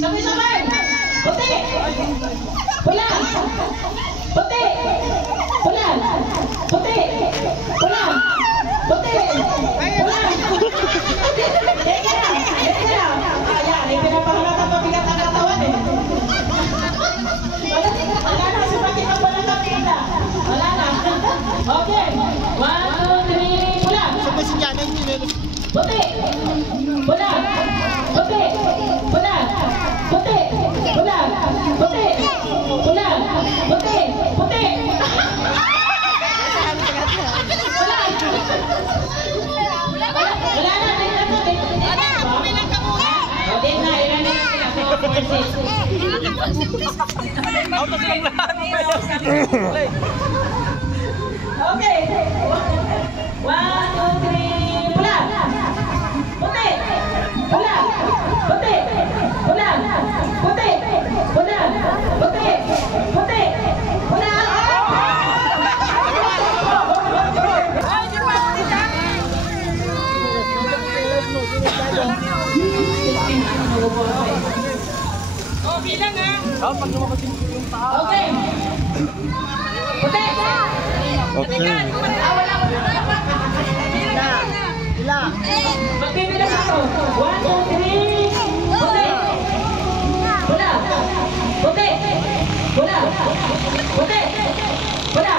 Sabay-sabay! Puti! Pula! Puti! Pula! Puti! Pula! Puti! Pula! Teka na! Teka na! Ayan, ipinapahalata pabigat ang katawan eh. Wala na, sumakit ang walang kapita. Wala na. Okay. 1, 2, 3, pula! Puti! Pula! Puti! Pula! Puti! Pula! Puti! Pula! Puti! Puti! Wala na! Pumilang ka muna! O, din na! Ilan na natin ako. Auto silang lahat. Okay. 1, 2, 3, pula! Puti! Pula! Puti! Pula! Puti! Pula! Puti! Puti! Pula! Oh, bilang ha. Oh, pag lumabas yung tao. Okay. Puti! Okay. Magbibilang ako. 1, 2, 3. Puti! Pula! Puti! Pula! Puti! Pula!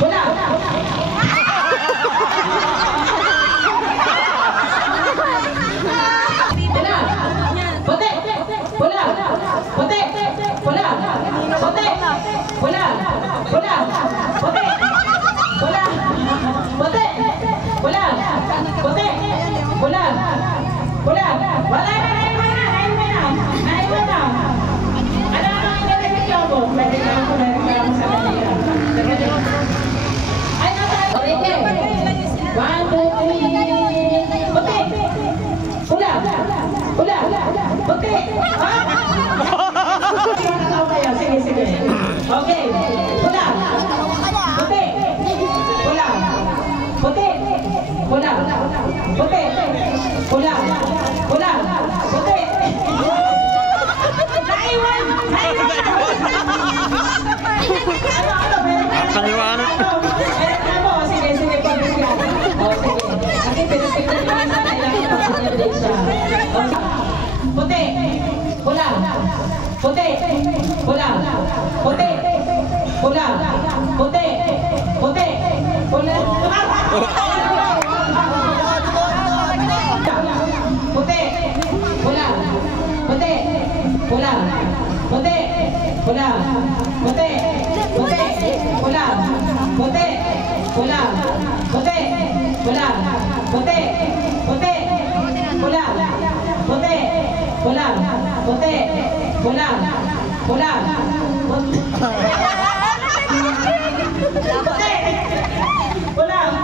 Pula! Pula! Puti! Pula! Puti! Pula! Puti! Pula! Pula! Puti! Pula! Puti! Pula! Puti! Pula! Pula! Wala na! Naiwan na! Ano ang inilagay ko? Pwede ka ako sa kanila. Ay, nasa! Okay. 1, 2, 3. Puti! Pula! Pula! Puti! Ha? Sige, sige. Okay. Pula! Puti! Pula! Puti! Pula! Puti! Pula! Pula! Puti! Naiwan! Kaliwanag. Sige, sige, pabigyan. Sige. Kasi pinipigyan naman sa kailangan din siya. Puti! Pula! Puti! Pula! Puti! Pula! Puti! Puti! Pula! Puti! Pula! Puti! Pula! Puti! Pula! Puti! Puti! Pula! Puti! Pula! Puti! Pula! Puti! Puti! Pula! Puti! Pula! Puti! Pula! Pula! Puti! Pula!